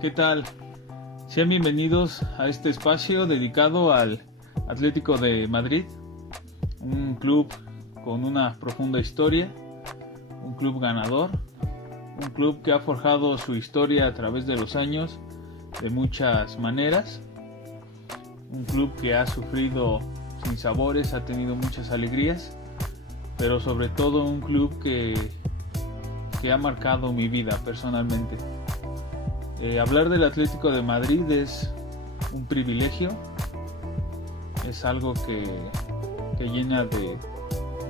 ¿Qué tal? Sean bienvenidos a este espacio dedicado al Atlético de Madrid, un club con una profunda historia, un club ganador, un club que ha forjado su historia a través de los años de muchas maneras, un club que ha sufrido sinsabores, ha tenido muchas alegrías, pero sobre todo un club que ha marcado mi vida personalmente. Hablar del Atlético de Madrid es un privilegio, es algo que llena de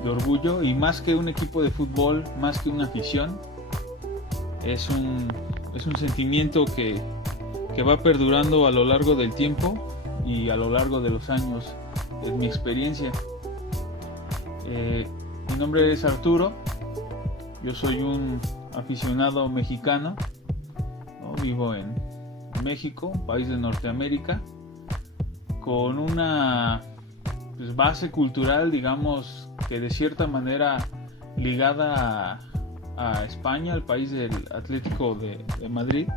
orgullo, y más que un equipo de fútbol, más que una afición, es un sentimiento que va perdurando a lo largo del tiempo y a lo largo de los años en mi experiencia. Mi nombre es Arturo, yo soy un aficionado mexicano. Vivo en México, país de Norteamérica, con una base cultural, digamos, que de cierta manera ligada a España, al país del Atlético de Madrid.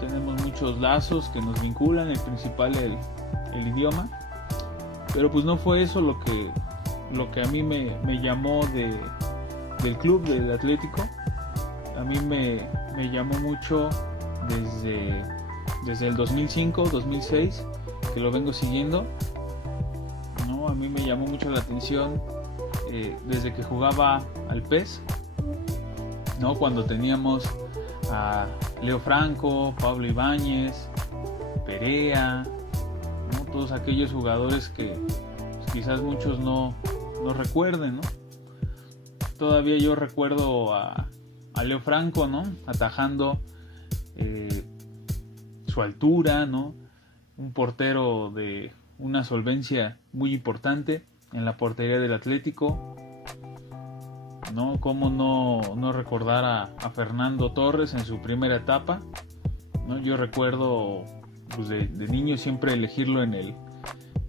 Tenemos muchos lazos que nos vinculan, el principal el idioma, pero pues no fue eso lo que a mí me llamó del club del Atlético. A mí me llamó mucho desde el 2005, 2006, que lo vengo siguiendo. A mí me llamó mucho la atención desde que jugaba al PES, cuando teníamos a Leo Franco, Pablo Ibáñez, Perea, todos aquellos jugadores que quizás muchos no recuerden. Todavía yo recuerdo a Leo Franco, atajando, su altura, un portero de una solvencia muy importante en la portería del Atlético. Cómo no recordar a Fernando Torres en su primera etapa. Yo recuerdo de niño siempre elegirlo en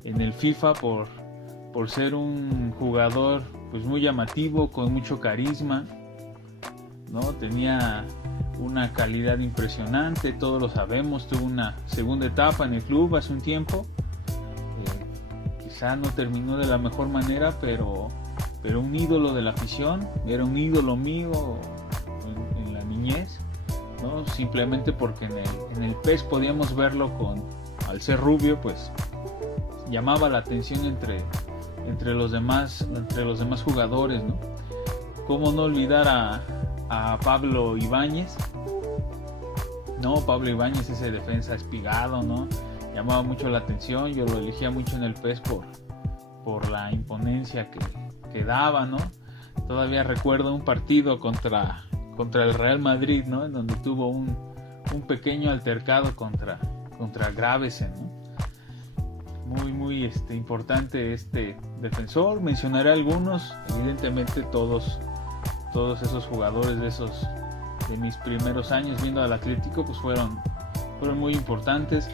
el FIFA por ser un jugador muy llamativo, con mucho carisma. Tenía una calidad impresionante, todos lo sabemos. Tuvo una segunda etapa en el club hace un tiempo, quizá no terminó de la mejor manera, pero un ídolo de la afición, era un ídolo mío en la niñez, simplemente porque en el PES podíamos verlo al ser rubio, pues llamaba la atención entre los demás jugadores. ¿Cómo no olvidar a Pablo Ibáñez? Pablo Ibáñez, ese defensa espigado, llamaba mucho la atención. Yo lo elegía mucho en el PES por la imponencia que daba. Todavía recuerdo un partido contra el Real Madrid, en donde tuvo un pequeño altercado contra Gravesen. Muy importante este defensor. Mencionaré algunos, evidentemente todos esos jugadores de mis primeros años viendo al Atlético pues fueron muy importantes.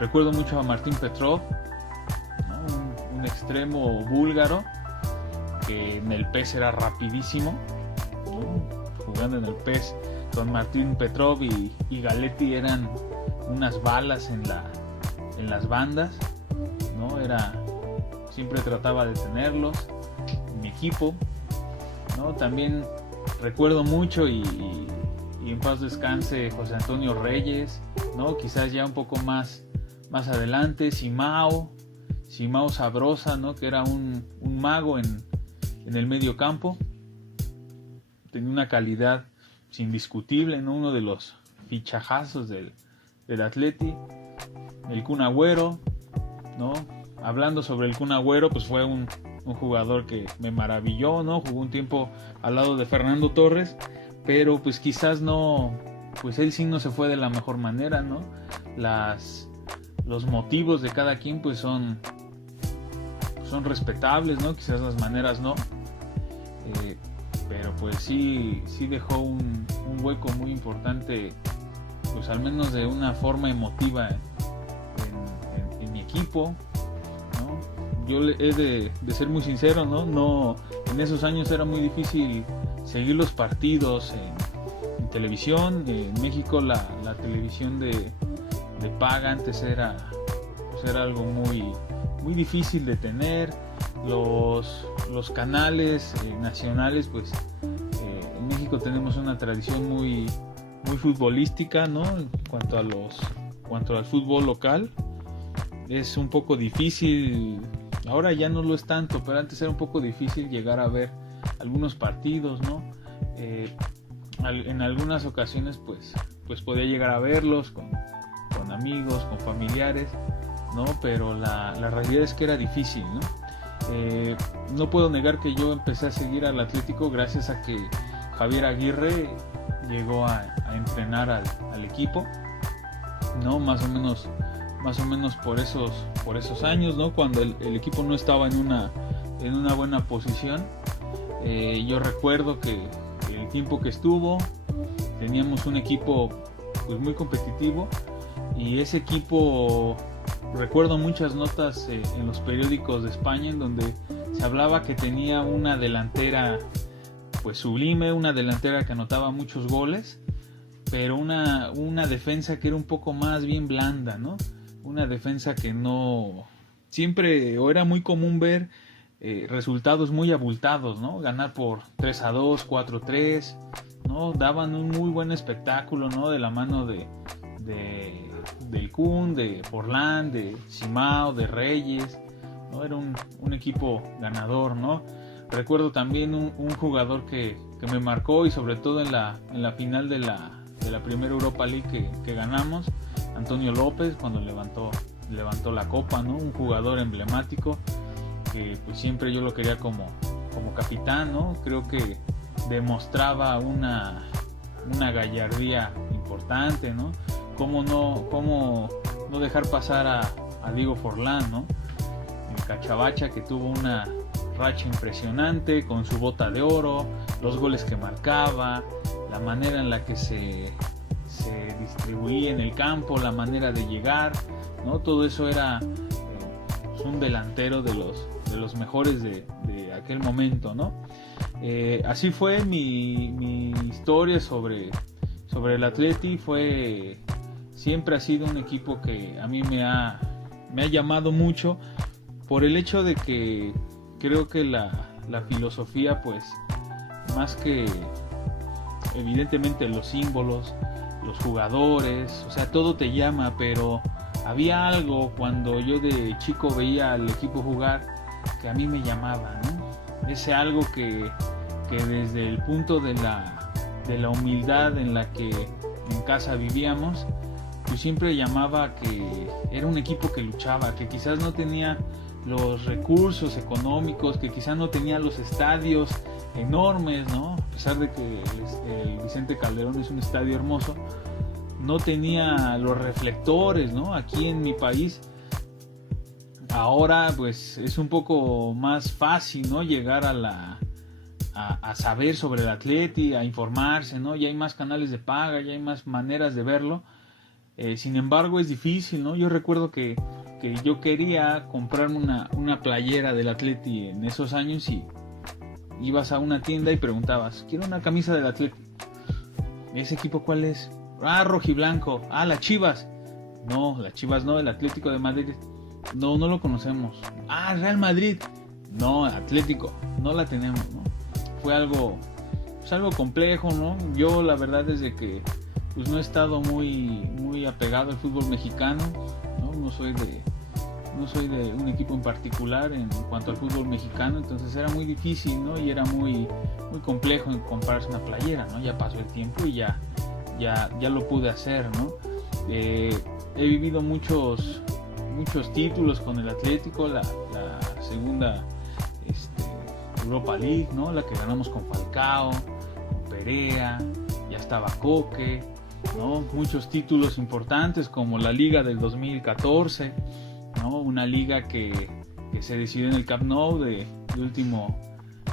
Recuerdo mucho a Martín Petrov, un extremo búlgaro que en el PES era rapidísimo. Jugando en el PES con Martín Petrov y Galetti eran unas balas en las bandas. Siempre trataba de tenerlos en mi equipo. También recuerdo mucho y en paz descanse José Antonio Reyes, quizás ya un poco más adelante Simao Sabrosa, que era un mago en el medio campo. Tenía una calidad indiscutible, uno de los fichajazos del Atleti. El Kun Agüero, hablando sobre el Kun Agüero, pues fue un jugador que me maravilló, jugó un tiempo al lado de Fernando Torres, pero pues quizás él sí no se fue de la mejor manera. Los motivos de cada quien pues son respetables, quizás las maneras no, pero pues sí dejó un hueco muy importante, pues al menos de una forma emotiva en mi equipo. Yo he de ser muy sincero, en esos años era muy difícil seguir los partidos en en televisión. En México la televisión de paga antes era algo muy difícil de tener. Los canales nacionales, pues en México tenemos una tradición muy futbolística, ¿no? En cuanto al fútbol local, es un poco difícil. Ahora ya no lo es tanto, pero antes era un poco difícil llegar a ver algunos partidos, ¿no? En algunas ocasiones pues podía llegar a verlos con amigos, con familiares, ¿no? Pero la realidad es que era difícil, ¿no? No puedo negar que yo empecé a seguir al Atlético gracias a que Javier Aguirre llegó a entrenar al equipo, ¿no? Más o menos por esos años, ¿no? Cuando el equipo no estaba en una buena posición. Yo recuerdo que el tiempo que estuvo teníamos un equipo pues muy competitivo, y ese equipo, recuerdo muchas notas en los periódicos de España en donde se hablaba que tenía una delantera pues sublime, una delantera que anotaba muchos goles, pero una defensa que era un poco más bien blanda, ¿no? Una defensa que no siempre, o era muy común ver resultados muy abultados, ¿no? Ganar por 3-2, 4-3, ¿no? Daban un muy buen espectáculo, ¿no? De la mano del Kun, de Forlán, de Simao, de Reyes, ¿no? Era un equipo ganador, ¿no? Recuerdo también un jugador que me marcó, y sobre todo en la final de la primera Europa League que ganamos, Antonio López, cuando levantó la copa, ¿no? Un jugador emblemático que pues siempre yo lo quería como capitán, ¿no? Creo que demostraba una gallardía importante, ¿no? Cómo no dejar pasar a Diego Forlán, ¿no? El Cachabacha, que tuvo una racha impresionante con su bota de oro, los goles que marcaba, la manera en la que se distribuía en el campo, la manera de llegar, ¿no? Todo eso era un delantero de los mejores de aquel momento, ¿no? Así fue mi historia sobre el Atleti. Siempre ha sido un equipo que a mí me ha llamado mucho, por el hecho de que creo que la filosofía, pues más que evidentemente los símbolos, los jugadores, o sea, todo te llama, pero había algo cuando yo de chico veía al equipo jugar que a mí me llamaba, ¿no? Ese algo que desde el punto de la humildad en la que en casa vivíamos, yo siempre llamaba que era un equipo que luchaba, que quizás no tenía los recursos económicos, que quizás no tenía los estadios enormes, ¿no? A pesar de que el Vicente Calderón es un estadio hermoso, no tenía los reflectores, ¿no? Aquí en mi país ahora pues es un poco más fácil, ¿no? Llegar a saber sobre el Atleti, a informarse, ¿no? Ya hay más canales de paga, ya hay más maneras de verlo. Sin embargo es difícil, ¿no? Yo recuerdo que yo quería comprarme una playera del Atleti en esos años, y ibas a una tienda y preguntabas, quiero una camisa del Atleti. ¿Ese equipo cuál es? Ah, rojiblanco. Ah, las Chivas. No, las Chivas no, el Atlético de Madrid. No lo conocemos. Ah, Real Madrid. No, Atlético. No la tenemos, ¿no? Fue algo complejo, ¿no? Yo la verdad es de que pues no he estado muy apegado al fútbol mexicano, ¿no? No soy de un equipo en particular en cuanto al fútbol mexicano, entonces era muy difícil, ¿no? Y era muy complejo en comprarse una playera, ¿no? Ya pasó el tiempo y ya lo pude hacer, ¿no? He vivido muchos títulos con el Atlético, la segunda Europa League, ¿no? La que ganamos con Falcao, con Perea, ya estaba Coque, ¿no? Muchos títulos importantes como la Liga del 2014, ¿no? Una liga que se decidió en el Camp Nou en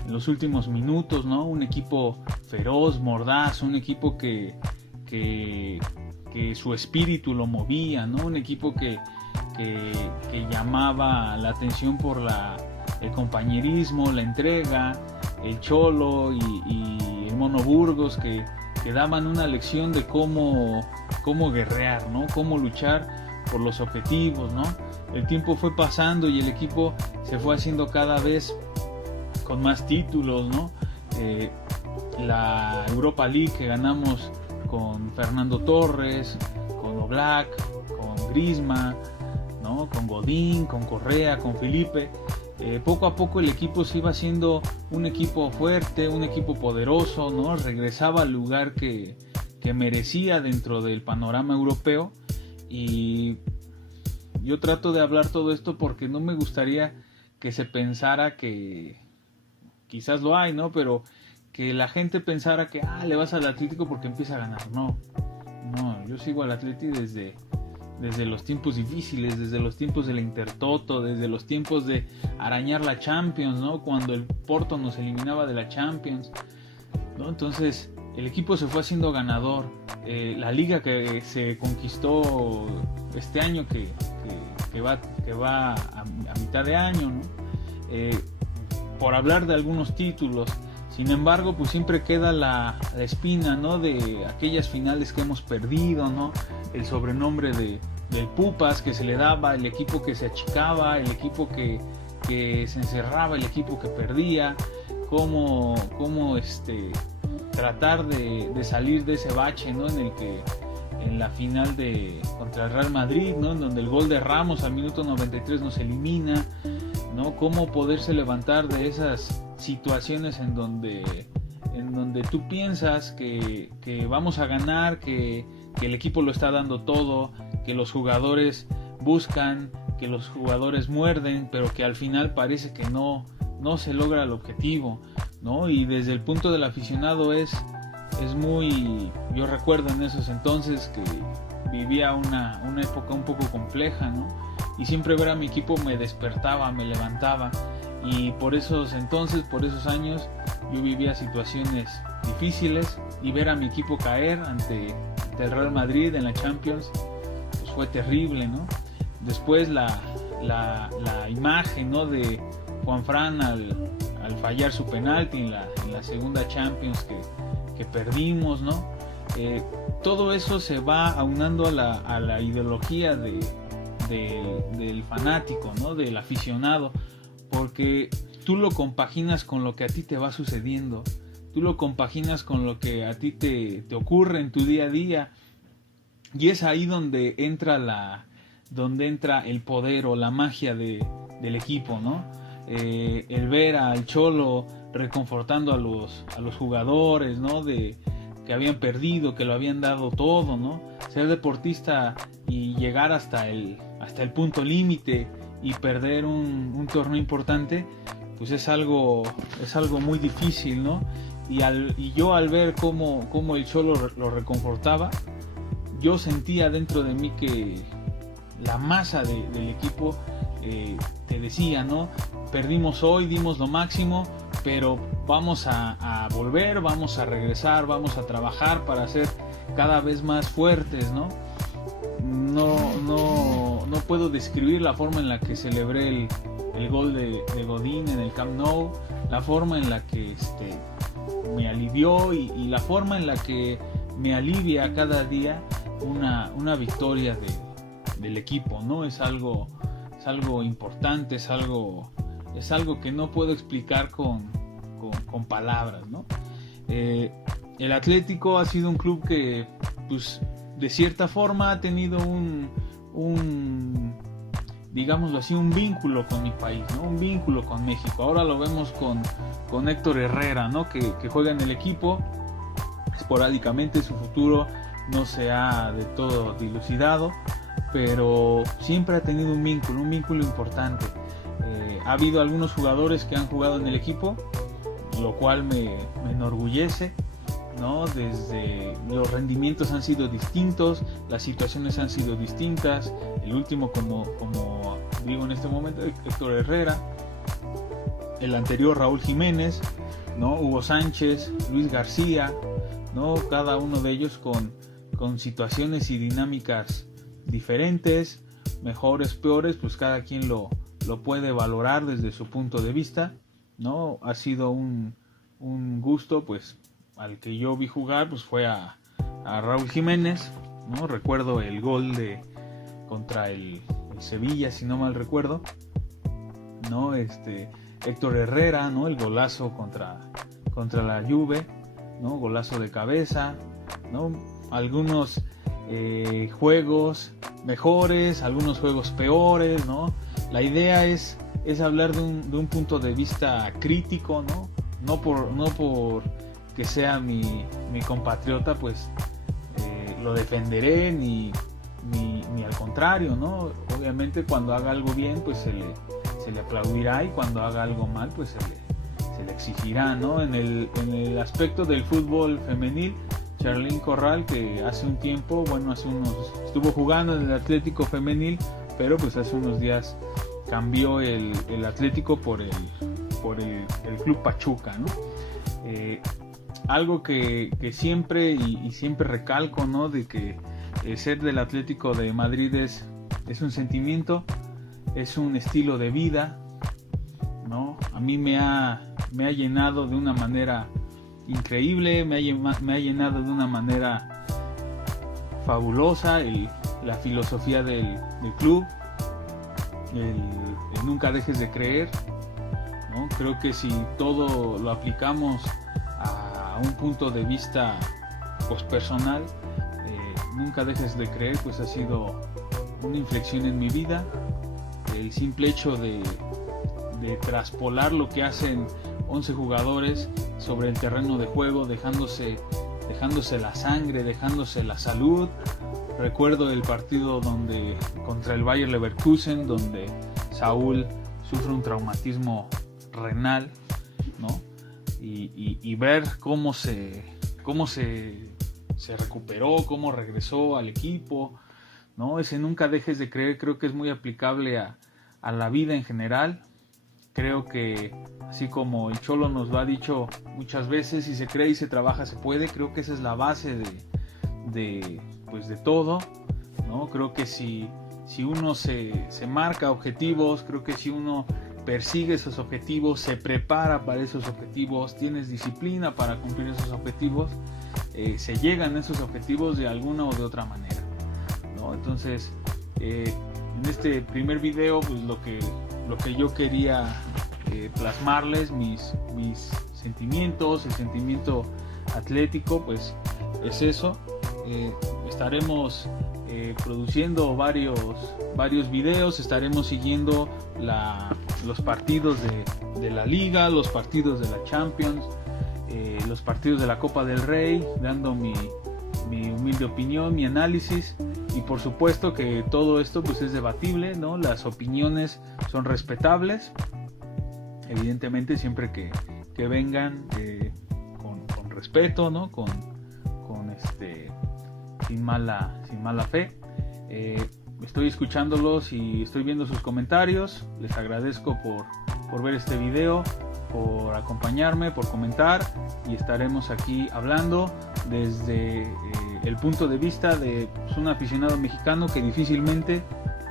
los últimos minutos, ¿no? Un equipo feroz, mordaz, un equipo que su espíritu lo movía, ¿no? Un equipo que llamaba la atención por el compañerismo, la entrega, el Cholo y el Mono Burgos que daban una lección de cómo guerrear, ¿no? Cómo luchar por los objetivos, ¿no? El tiempo fue pasando y el equipo se fue haciendo cada vez con más títulos, ¿no? La Europa League que ganamos con Fernando Torres, con Oblak, con Griezmann, ¿no? Con Godín, con Correa, con Felipe. Poco a poco el equipo se iba haciendo un equipo fuerte, un equipo poderoso, ¿no? Regresaba al lugar que merecía dentro del panorama europeo. Y yo trato de hablar todo esto porque no me gustaría que se pensara que, quizás lo hay, ¿no? Pero que la gente pensara que le vas al Atlético porque empieza a ganar. No, yo sigo al Atlético desde los tiempos difíciles, desde los tiempos del Intertoto, desde los tiempos de arañar la Champions, ¿no? Cuando el Porto nos eliminaba de la Champions, ¿no? Entonces el equipo se fue haciendo ganador. La liga que se conquistó este año, que va a mitad de año, ¿no? Por hablar de algunos títulos. Sin embargo, pues siempre queda la espina, ¿no? De aquellas finales que hemos perdido, ¿no? El sobrenombre del Pupas que se le daba, el equipo que se achicaba, el equipo que se encerraba, el equipo que perdía, cómo tratar de salir de ese bache, ¿no? En el que en la final contra el Real Madrid, ¿no? En donde el gol de Ramos al minuto 93 nos elimina, ¿no? Cómo poderse levantar de esas situaciones en donde tú piensas que vamos a ganar, que el equipo lo está dando todo, que los jugadores buscan, que los jugadores muerden, pero que al final parece que no se logra el objetivo, ¿no? Y desde el punto del aficionado es muy... Yo recuerdo en esos entonces que vivía una época un poco compleja, ¿no? Y siempre ver a mi equipo me despertaba, me levantaba. Y por esos entonces, por esos años, yo vivía situaciones difíciles y ver a mi equipo caer ante el Real Madrid en la Champions, pues fue terrible, ¿no? Después la imagen, ¿no? De Juanfran al fallar su penalti en la segunda Champions que perdimos, ¿no? Todo eso se va aunando a la ideología del fanático, ¿no? Del aficionado, porque tú lo compaginas con lo que a ti te va sucediendo, tú lo compaginas con lo que a ti te ocurre en tu día a día, y es ahí donde entra el poder o la magia del equipo, ¿no? El ver al Cholo reconfortando a los jugadores, ¿no? Que habían perdido, que lo habían dado todo, ¿no? Ser deportista y llegar hasta el punto límite y perder un torneo importante, pues es algo muy difícil, ¿no? Y yo al ver cómo el Cholo lo reconfortaba, yo sentía dentro de mí que la masa del equipo te decía, ¿no? Perdimos hoy, dimos lo máximo, pero vamos a volver, vamos a regresar, vamos a trabajar para ser cada vez más fuertes, ¿no? No puedo describir la forma en la que celebré el gol de Godín en el Camp Nou, la forma en la que me alivió y la forma en la que me alivia cada día una victoria del equipo, ¿no? Es algo importante, es algo que no puedo explicar con palabras, ¿no? El Atlético ha sido un club que, pues, de cierta forma ha tenido digámoslo así, un vínculo con mi país, ¿no? Un vínculo con México. Ahora lo vemos con Héctor Herrera, ¿no? Que juega en el equipo esporádicamente. Su futuro no se ha de todo dilucidado, pero siempre ha tenido un vínculo importante. Ha habido algunos jugadores que han jugado en el equipo, lo cual me enorgullece, ¿no? Desde los rendimientos han sido distintos, las situaciones han sido distintas. El último, como digo en este momento, Héctor Herrera, el anterior Raúl Jiménez, ¿no? Hugo Sánchez, Luis García, ¿no? Cada uno de ellos con situaciones y dinámicas diferentes, mejores, peores, pues cada quien lo puede valorar desde su punto de vista, ¿no? Ha sido un gusto, pues, al que yo vi jugar pues fue a Raúl Jiménez, ¿no? Recuerdo el gol contra el Sevilla, si no mal recuerdo, ¿no? Héctor Herrera, ¿no? El golazo contra la Juve, ¿no? Golazo de cabeza, ¿no? Algunos juegos mejores, algunos juegos peores, ¿no? La idea es hablar de un punto de vista crítico, ¿no? No por que sea mi compatriota, pues lo defenderé, ni al contrario, ¿no? Obviamente cuando haga algo bien, pues se le aplaudirá, y cuando haga algo mal, pues se le exigirá, ¿no? En el aspecto del fútbol femenil, Charlín Corral, que hace un tiempo, estuvo jugando en el Atlético Femenil, pero pues hace unos días cambió el Atlético por el Club Pachuca, ¿no? Algo que siempre y siempre recalco, ¿no? De que ser del Atlético de Madrid es un sentimiento, es un estilo de vida, ¿no? A mí me ha llenado de una manera increíble, me ha llenado de una manera fabulosa la filosofía del club, el nunca dejes de creer, ¿no? Creo que si todo lo aplicamos a un punto de vista pues personal, nunca dejes de creer, pues ha sido una inflexión en mi vida. El simple hecho de traspolar lo que hacen 11 jugadores sobre el terreno de juego, dejándose la sangre, dejándose la salud. Recuerdo el partido contra el Bayer Leverkusen, donde Saúl sufre un traumatismo renal, ¿no? Y ver cómo se recuperó, cómo regresó al equipo, ¿no? Ese nunca dejes de creer creo que es muy aplicable a la vida en general. Creo que así como el Cholo nos lo ha dicho muchas veces, si se cree y se trabaja se puede. Creo que esa es la base de todo, ¿no? Creo que si uno se marca objetivos, creo que si uno persigue esos objetivos, se prepara para esos objetivos, tienes disciplina para cumplir esos objetivos, se llegan a esos objetivos de alguna o de otra manera, ¿no? Entonces, en este primer video, pues lo que yo quería plasmarles, mis sentimientos, el sentimiento atlético, pues es eso. Estaremos produciendo varios videos, estaremos siguiendo los partidos de la Liga, los partidos de la Champions, los partidos de la Copa del Rey, dando mi humilde opinión, mi análisis, y por supuesto que todo esto pues es debatible, ¿no? Las opiniones son respetables, evidentemente siempre que vengan con respeto, ¿no? Sin mala fe. Estoy escuchándolos y estoy viendo sus comentarios. Les agradezco por ver este video, por acompañarme, por comentar, y estaremos aquí hablando desde el punto de vista de un aficionado mexicano que difícilmente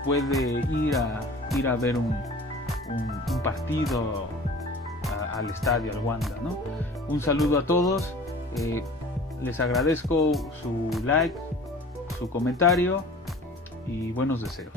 puede ir a ver un partido al estadio, al Wanda, ¿no? Un saludo a todos. Les agradezco su like, su comentario y buenos deseos.